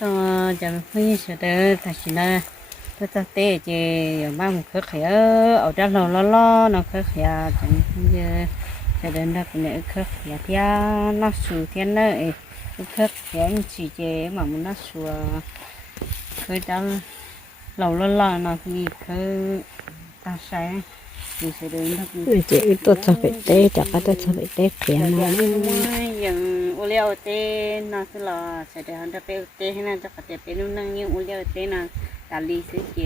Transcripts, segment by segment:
cho chậm phi sợ tớ thật sự là tớ tớ tê chứ ba một khớp khẽ ở đó lo lo nó khớp khẽ chậm phi sợ đến đó cũng để khớp khẽ thia nó sù thiên nơi. Khớp khẽ chỉ chế mà nó sù khơi đó lâu lo nó thì khơi ta sẽ chị tôi cho phải chắc là tôi cho phải tê kia giờ nó những ô liu tê nó sẽ là sẽ để hắn ta bê tê hay là cho cả tiệp bê luôn năng những ô liu tê là ta lý sẽ chỉ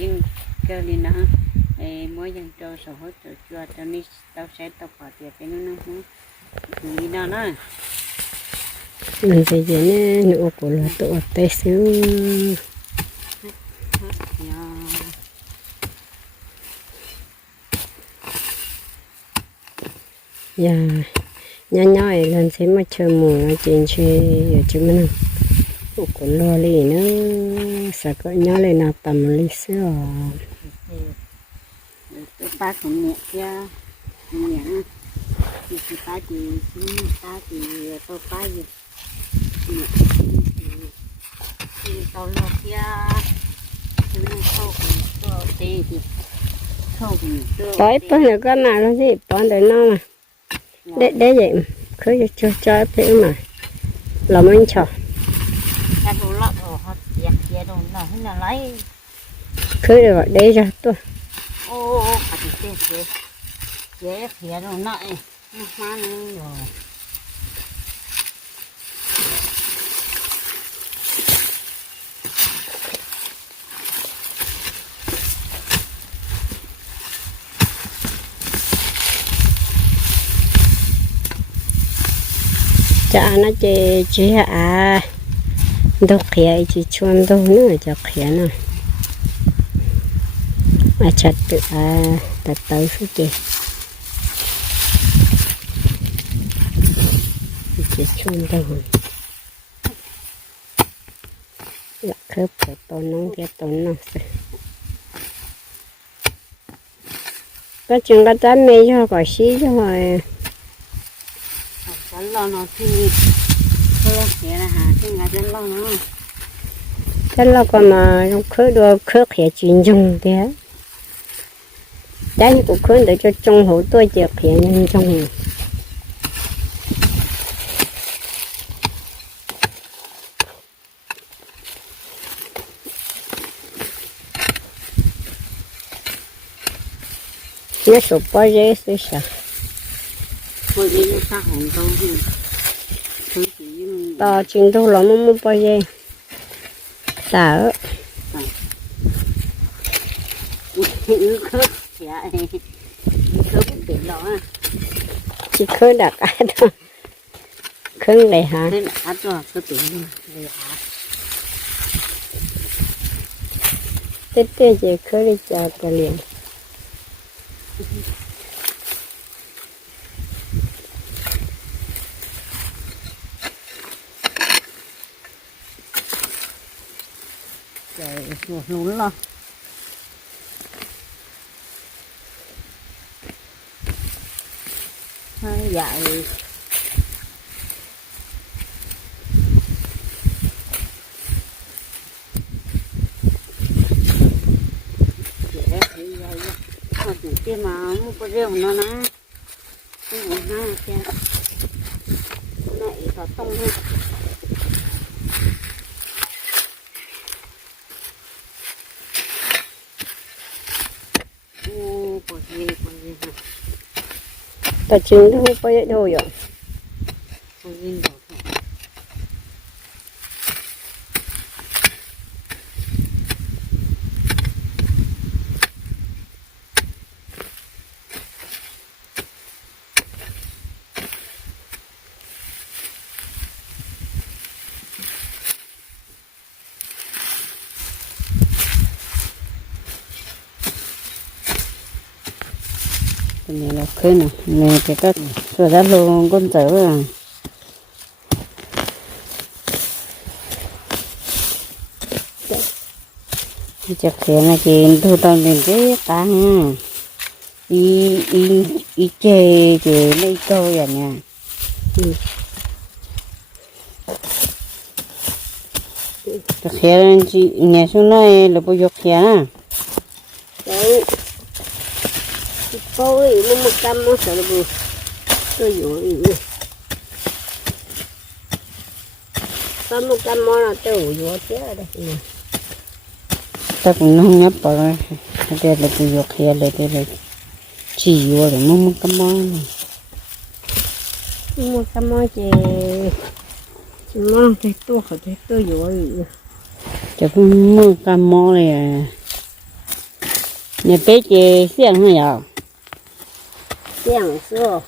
những cái lý nó ê mỗi dân cho sổ hỗ trợ cho cho nên tao sẽ tập cả tiệp bê luôn năng lý nó nó mình sẽ dễ nè nụ của là tụ tê xíu ya dạ nhỏ nhỏ ấy lần sẽ mà chơi mù nó chín chơi ở chỗ mình nụ có lo lì nữa sợ có nhỏ lên nào tầm lì xíu ba cũng nhẹ kia nhẹ thì chị ba chị chị ta thì tôi ba gì nhẹ thì tôi lo kia thì nó sâu tôi tê thì sâu cũng tôi tối bữa nữa có nào nó gì bón để nó mà để để vậy cứ cho cho thế mà. Là mình cho. Ta đồ lọ đồ họ dẹp dẹp đồ là thế là lấy cứ được gọi để ra tôi ô ô cả thì tê tê dẹp dẹp đồ nại nó má nó rồi cha nó chỉ chỉ à đâu khía chỉ chuan đâu nữa cho khía nè mà chặt tự à đặt tới số chị chỉ chuan đâu là khớp của tôi nông kia tôi nông có chuyện có tán mê cho có xí cho rồi chân lo nó thì thôi thế là hả cái ngã chân lo nó thế là còn mà không khứ đua khứ khía chuyện dùng thế đấy cũng khứ để cho trong hữu tôi chịu khía nhân trong hồ nó sụp bao dễ sẽ sợ thôi đi nó ta hỏng đâu thì thôi chỉ nhưng to chuyện đâu lắm mà mua bao dễ sợ cứ khớp thế khớp bị lo à chỉ khứ đặt ai đó khứ này hả thế là ăn rồi cứ tưởng về hả tết tết chỉ khứ đi chợ tờ liền rồi một lún lo hai dạy cái vậy mà chủ mà mua có rêu nó ná không nó ha kia này có tông thôi ô có gì có gì hả ta chuyện đâu bao giờ đâu rồi có gì đâu hả cái này là khơi nè này cái cắt rồi đã luôn con trở rồi chặt tiền là chị thu tao đến cái tăng y y y chê chị lấy câu vậy nè chặt tiền chị nè xuống nói là bố dọc nhiêu tiền cô ấy nó một trăm nó sợ bù tôi dụ ý có một trăm món là tôi dụ chết ở đây แต่ผมน้องยับไปเดี๋ยวเราไปยกเขียนเลยเดี๋ยวเราจีอยู่หรือมึงมันก็มอง một trăm món chị chị mong thì tôi phải thấy tôi dụ ý จะพึ่งมึงก็มองเ 两束。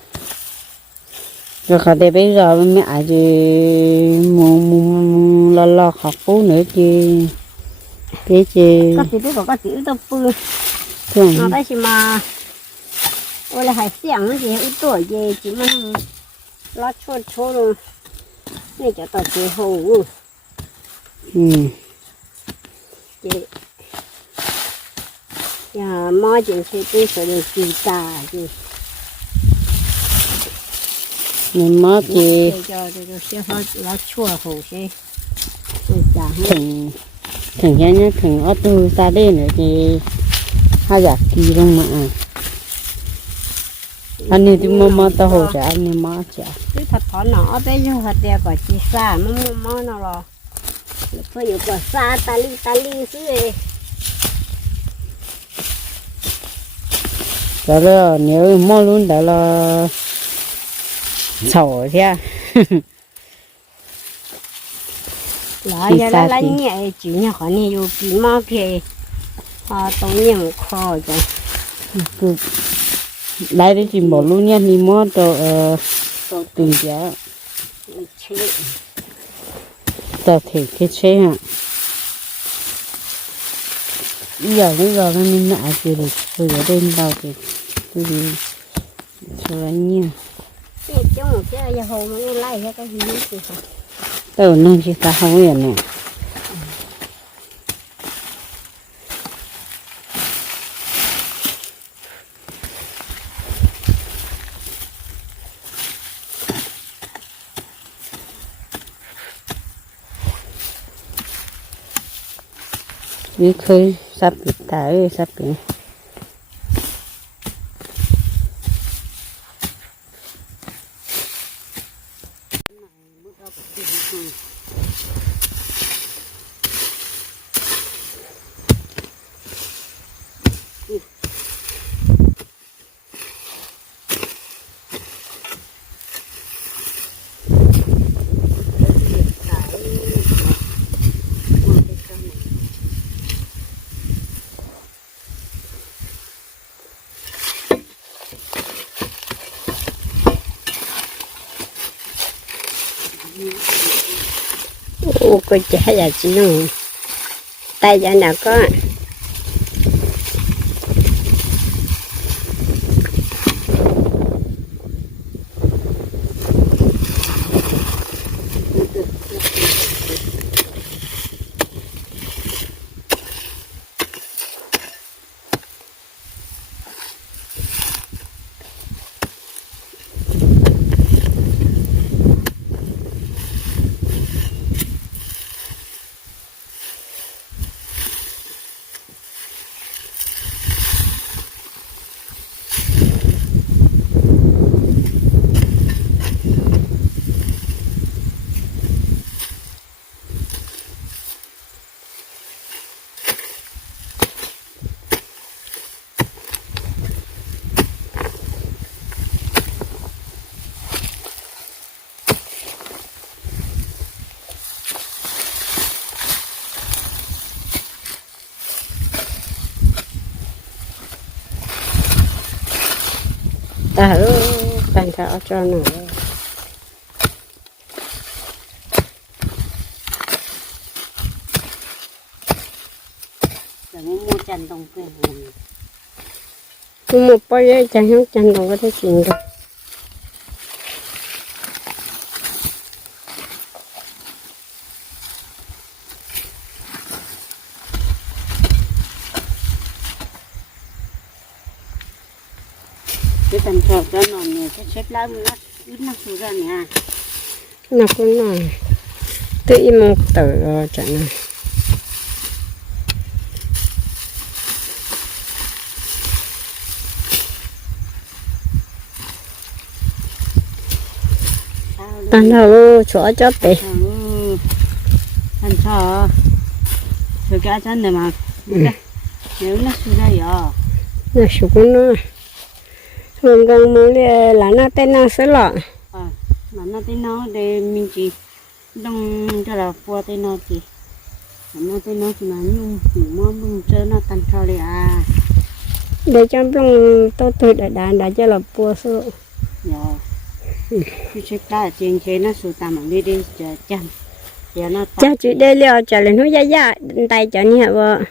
这还得被热了没挨着，木木木啦啦，还不能去，别去。个别别个个别都不，那但是嘛，我嘞还想着一多嘢，只么拉错错了，那就到最后。嗯。这。呀，马进去对手的最大就是。nó đây chỉ mà ôi là hải xiang nó gì ít tuổi gì chỉ mà lo chua chua luôn này cho tao chế hồ ừ chị nhà mò chuyện thì tôi sẽ được kỳ tà gì nhưng mà chị để cho để cho xe hoa lo chua hồ xe rồi chả hết ถึงถึงแค่เนี้ยถึงเอาตูซาเด่นเนี่ยจีถ้าอยากกีลงมาอ่ะอันนี้ที่มามาตะโหจ้ะอันนี้มาจ้ะ cái thật khó nó bé cho thật đẹp quả chỉ xa mà mà mà nó lo phải有quả xa ta li ta li xứ ấy แล้วก็nếu mò luôn sầu thế là Thì giờ là thì- nhẹ chỉ nhà khó này อยู่ kỳ mò kì à tông nhầm khó rồi cứ lấy đấy chỉ bỏ luôn nha đi mò cho ờ từng giá. Cho thể cái chế hả bây giờ bây giờ nó nên lại thì được rồi ở bên đầu thì tôi đi cho anh nha cái chỗ một cái giờ hồ mà nó lại cái cái gì thì phải tao nó chỉ ta không hiểu nè đi khơi sắp bị thải sắp bị ô cái chả là chỉ nó tay giờ nào có ta ở bàn thảo cho nó Giờ muốn mua chanh đồng quê nhưng một bao giờ chẳng không chẳng đâu có thể chuyện được cái tầm thọ cho nó nè cái xếp lá nó ít nó xuống ra nè. Nó cũng nói tự im một tử rồi chẳng này tan đâu chỗ cho tệ ừ anh cho rồi cái chân này mà. Nếu nó suy ra giờ nó sụp nó gần gần muốn đi là nó tên nó sẽ lọ. Mà nó tên nó để mình chỉ đông cho là qua tên nó chỉ. Mà nó tên nó thì mà nhung chỉ mong mong chơi nó tan cho đi à để cho trong tôi tôi đã đã đã cho là bùa số giờ khi chết đã trên chế nó sụt tạm ở đi đi chờ chân giờ nó cha chị đây liệu trả lời nó ya ya tay cho nhẹ vợ.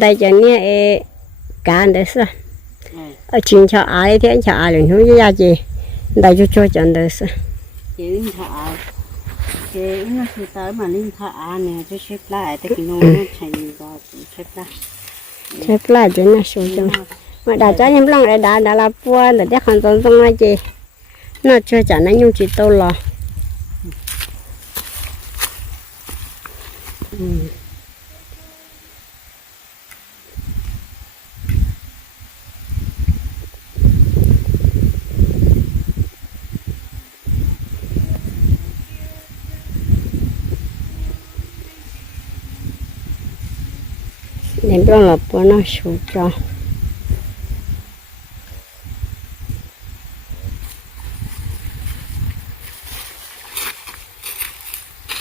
Tay cho nhẹ cả đấy sao ở trên cho ai thì cho ai lên nó ya gì. Tay cho cho chân đấy sao chế thọ. Chế nó sụt tới mà linh thọ nè cho chết lại tới cái nồi nó thành rồi chết lại. Thế là cho nó số cho mà đã cho những lòng đã đã đã là bùa để để hoàn toàn trong ngay gì. Nó chưa trả nó nhung chỉ tôi lo để đó là bữa nó số cho.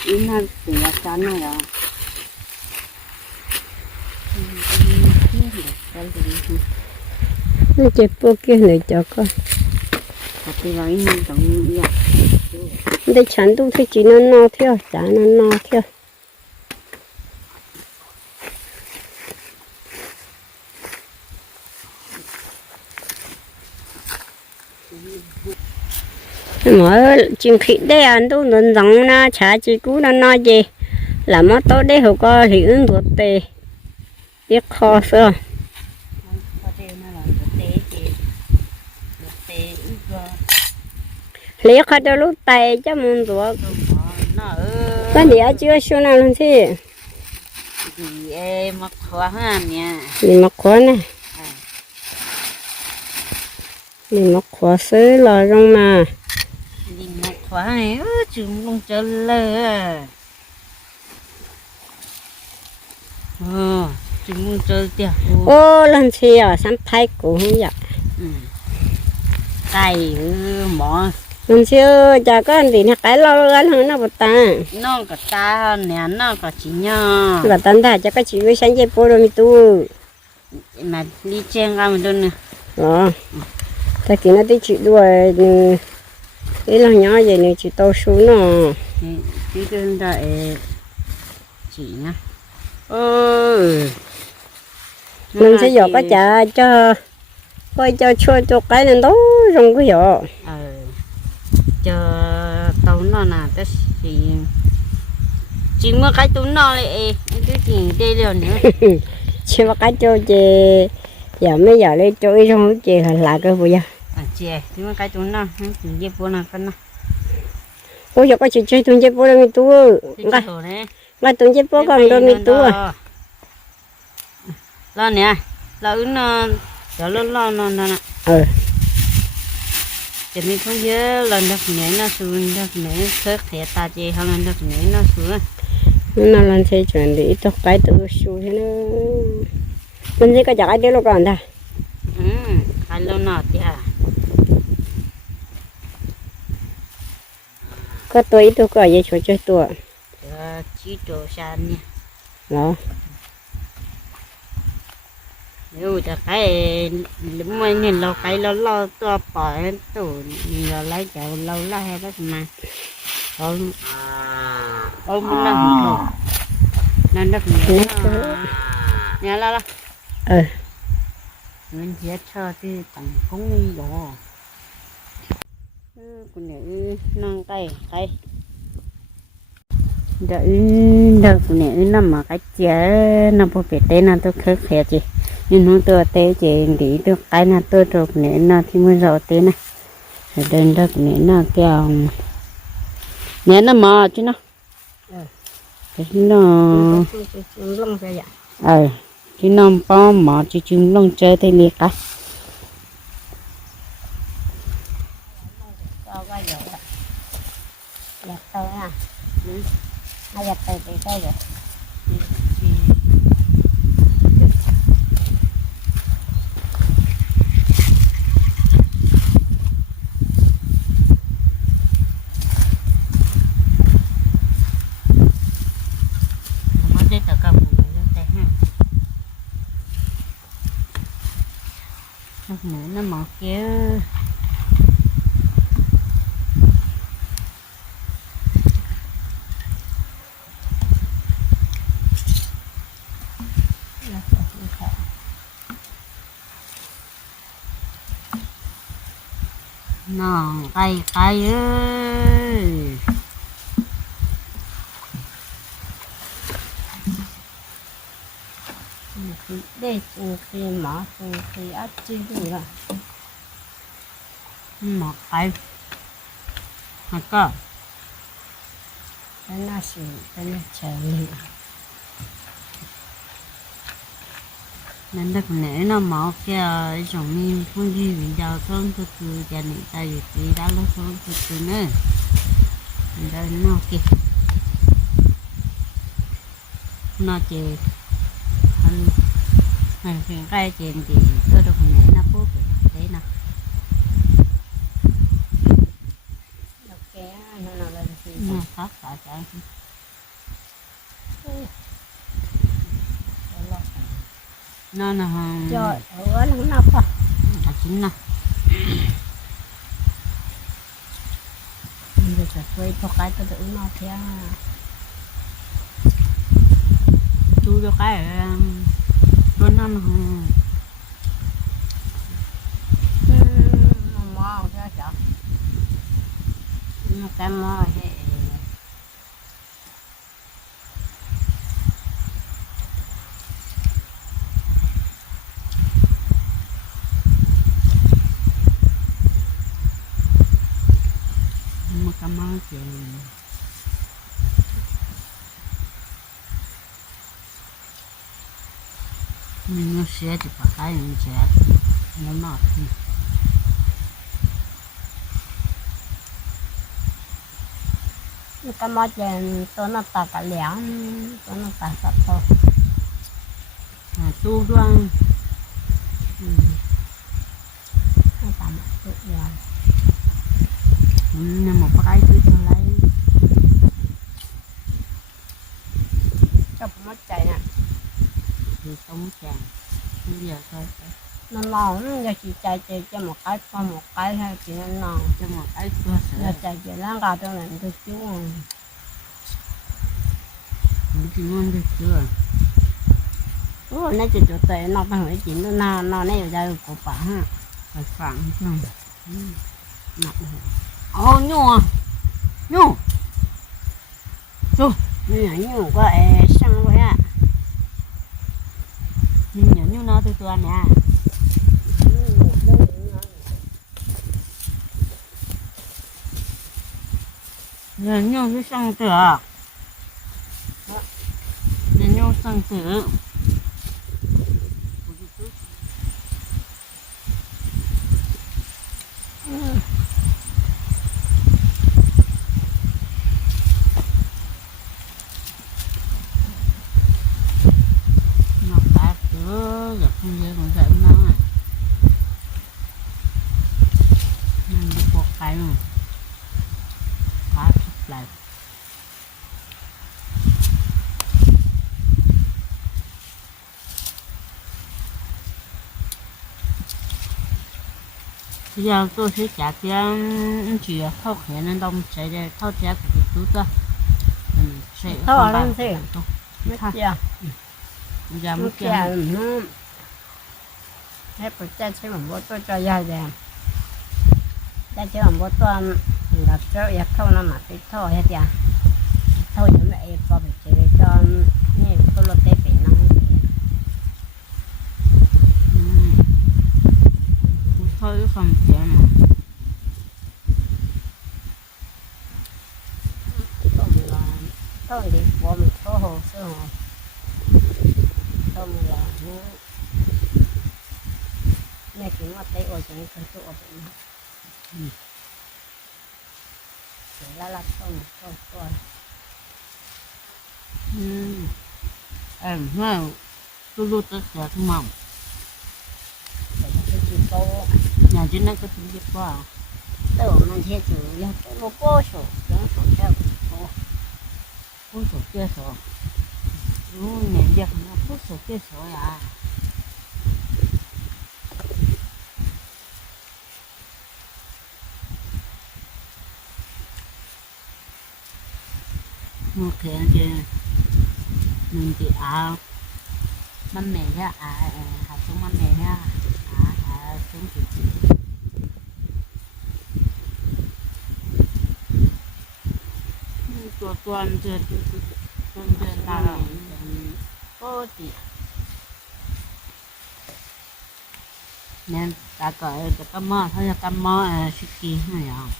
Nó thì là chán này rồi nó chỉ bữa kia này cho con. Để chán tu thì chỉ nó no theo chả nó no theo mỗi chuyện khi đây anh tu nên rằng na chả chỉ cú nó no gì. Là mất tốt đấy hậu có thì ứng của tề biết kho xưa lấy khai cho lúc tay cho muốn cái gì ở chưa số nào luôn thế gì? Em mặc khóa ha nha đi mặc khóa nè đi mặc khóa xứ lò rong mà mặc khóa này chứ không chơi lơ. Ờ chứ không chơi tiệt ô lần xe ở sắm thay cũng không vậy cày mỏ. Lần xe chả có anh gì nè cái lo gắn hơn nó bật ta. Nó cả ta nè nó cả chỉ nhau bật ta ta chả có chỉ với sáng dây bố rồi mi tu. Mà đi trên ra mình đâu nè. Đó ta kia nó đi chịu đùa cái lo nhỏ vậy này chỉ tao xuống nó đi trên đại chỉ nhá ơi mình sẽ dọn cái chả cho coi cho chua cho cái này đó rong cái dọ ờ. Chờ tàu nó là cái gì chỉ mua cái túi nó lại cái gì đây rồi nữa. Chỉ mà cái cho chị giờ mấy giờ lấy cho ý trong chị là là cái bây giờ à chị chỉ mua cái túi nó chỉ dép bố nào cái nó. Ôi giờ có chị chơi tuần chơi bố đâu mi cái ngay ngay tuần chơi bố còn đâu mi tu lo nè lo ứng nó cho lo lo nó nó ừ. Chỉ mình không nhớ lần được nhớ nó xuống được nhớ thức thì ta chỉ không lần được nhớ nó xuống. Nó làm thế chuyện đi cho cái tự su thế nó mình sẽ có chắc cái lo còn ta. Ừ khai lâu nọ thì à có tuổi tôi có gì cho chơi tuổi chỉ đồ san nha. Đó. Nếu cho cái lúc mà nhìn lâu cái lâu lâu to bỏ tủ nhiều lấy chậu lâu la hay đó mà. Ôm ôm nó thù nên đất nhẹ nhẹ la la ừ. Mình chỉ cho thì tặng không đi đồ con nữ nâng tay tay. Đợi đợi con nữ nằm mà cái chế nằm bộ bể tên là tôi khơi khẽ chị. Nhưng nó tôi tế chị đi được cái là tôi rồi nữ là thì mới rõ tế này. Rồi đến được nữ là kêu nhẹ nó mò chứ nó. Cái nó. Lông ra vậy ờ cái nó bao mỏ chỉ chừng lông chơi tay liệt à cho qua rồi ạ giặt tay à hay giặt tay tay tay rồi nó để tao cầm nó tay ha lúc nữa nó mỏ kia nó cay ơi. Đây chung khi mở chung khi ắt chứ gì rồi mỏ cay hả cơ. Cái nó xin cái nó chờ mình. nên đặc nể nó mọc cái giống như con gì mình giàu hơn từ từ gia đình ta dự tí đã lâu hơn từ từ nữa. Đó nó kì nó chỉ hơn mình chuyện cái chuyện thì tôi được nể nó bố kì đấy nè đọc ké nó là lần gì nó phát cả chẳng nó là cho ở nó nắp à. Là chính là bây giờ quay cho cái tôi tự nó theo chú cho cái luôn nó là nó mò ra chợ nó cái mò hệ mà cảm ơn chị mình nó sẽ thì phải cái mình sẽ nó nọt nó cái mò chèn tôi nó tạt cả lẻo tôi nó tạt sập thôi à tu đoan nó tạt một chút rồi nhưng mà có cái thứ cho lấy cho mò chạy nè thì sống chàng bây giờ thôi nó non giờ chỉ chạy chạy cho một cái qua một cái hay chỉ nó non cho một cái sở giờ chạy chạy lá gà tôi làm tôi chú cũng chỉ ngon được chưa? Ủa, nó chỉ chỗ tệ nó phải hỏi chuyện nó nó nó này. Ở đây của bà ha phải phẳng không nặng ô nhô à nhô nó nhỏ nhiều quá ê sang quá à mình nhớ như nó từ từ nè nhớ như cái sang tử nhớ như sang tử nó tạt nữa giờ không giờ còn dậy nó à nên được một cái mà phá sắp lại bây giờ tôi sẽ trả tiền chỉ khâu khẽ nên đông sẽ để khâu trả của cái túi mình sẽ Khâu ở bán thế. mất chưa bây giờ mất chưa hết bữa cha chế bằng bố tôi cho dài đèn. Cha chế bằng bố tôi gặp chỗ ya thâu nó mà cái thâu hết ya thâu những mẹ có phải chế cho như tôi lo tế phải nông Ừ. thôi không นี้กันตัวแบบนี้เสียงละลับต้องต้องก่อนอืมเอ็มแม่ตู้ลูกตะเสียนมั่งแต่ก็คือจุดโตอย่างที่นั่นก็ถึงเยอะกว่าแต่ว่ามันเท่จุดยังตัวโลโก้โฉมยังโฉมแค่โอ้ผู้โฉมเจ้าโฉมรู้เนี่ยเรียมาผู้โฉมเจ้าโฉมอะ มันแม่แค่อาหาซุ้มจุดตั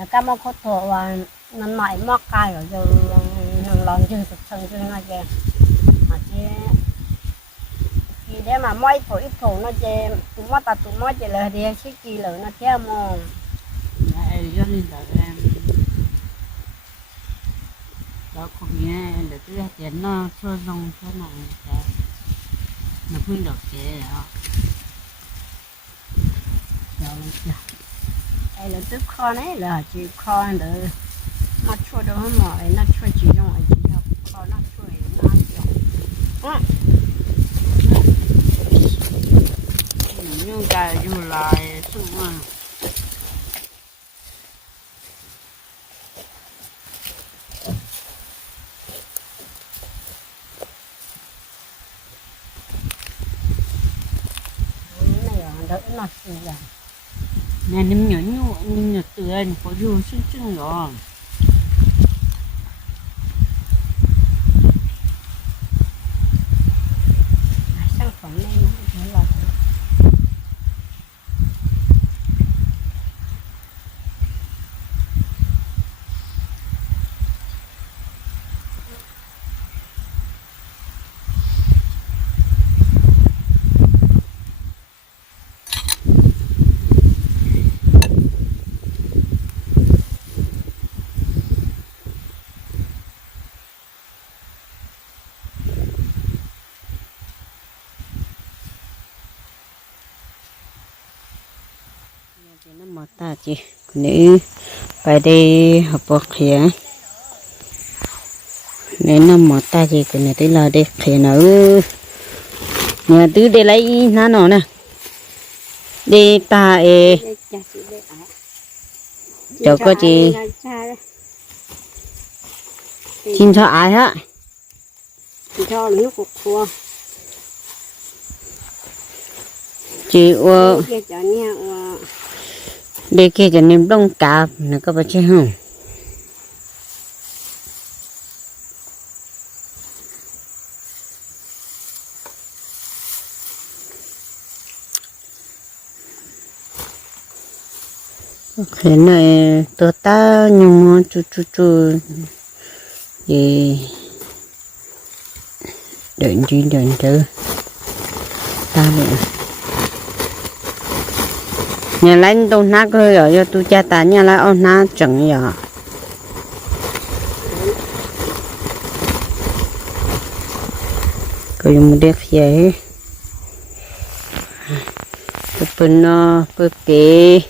วตัวมันจะตัวมันจะตาปกติเนี่ยตาก็จะกำมอเขาจะกำมอชิคกี้ให้อ่ะ แล้วก็มาคดตัวว่ามันใหม่มอกกายrồi giờ nằng lon chưa thực thân chưa nó chè mà chè thì để mà mấy thủ ít thủ nó chè tụi mất ta tụi mất chè là đi xí chi lửa nó theo mà Dạ, cho nên là em đó không nghe là cứ tiền nó cho rong cho này là nó khuyên được chế đó rồi đây là tức kho này là chỉ kho được nó chua đâu mà nó chua chỉ trong ấy chỉ học kho nó chua nó chua nhưng cái dù lại sự mà này là đỡ nên nhớ rồi nhớ nem nhỏ nhỏ nem nhỏ từ dù xinh xinh rồi sản phẩm này nó cũng là nó mọt ta chị. Nữ phải đi học bậc khía nên nó mọt ta chị cái này tới là đi. Khía nữ. Nhà tứ để lấy nó nó nè. Đi ta ê. Cho có chị. xin cho ai á cho nước cục cua chị ua. Nha ua đi kia cho nên đông cạp nó có bao nhiêu không cái này tôi ta nhưng mà chú chú chú gì đợi chi đợi chứ ta nữa nhà lấy tôi nát cơ rồi cho tôi cha ta nhà lấy ông nát chẳng giờ cái dùng một đẹp vậy cái bên nó bơ bể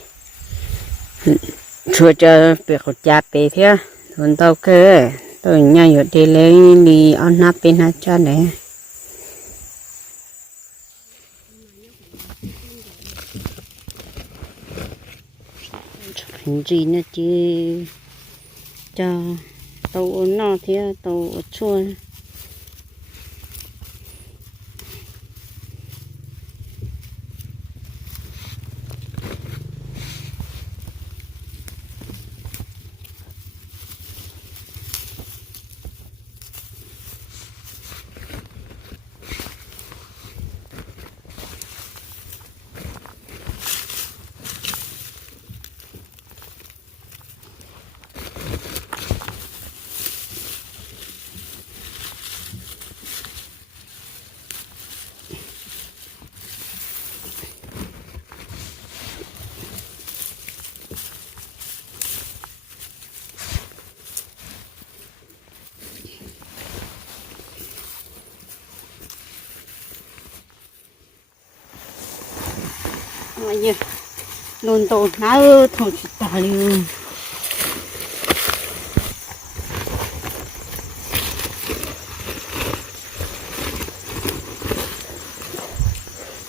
chua cho việc của cha bể thế. Còn tao cái tôi nhà ở đây lấy đi ông nát bên nát cha này hình gì nữa chứ. Cho tàu nó thì tàu chua mà giờ nôn tổ ná thằng chị ta liền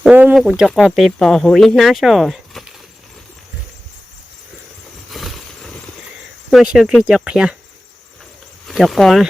ô mà cũng cho con bị bỏ hủy ná sao mà sao cái chọc ya cho con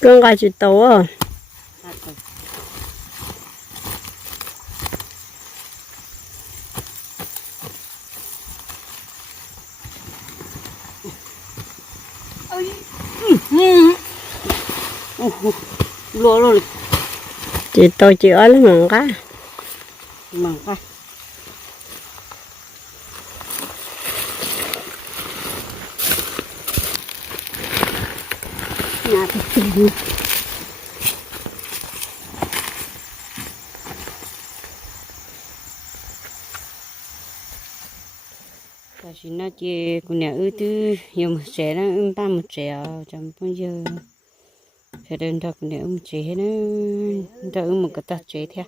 con gà chỉ tàu à? Lúa rồi. Chỉ tàu chỉ ở là mỏng cá qua nhà thì chìm ta chỉ nói chị cũng nhà ư tư, nhiều một trẻ đó ưng ba một trẻ ờ, chẳng bao giờ phải đến đó của nhà ưm trẻ nó đó một cái tát trẻ theo.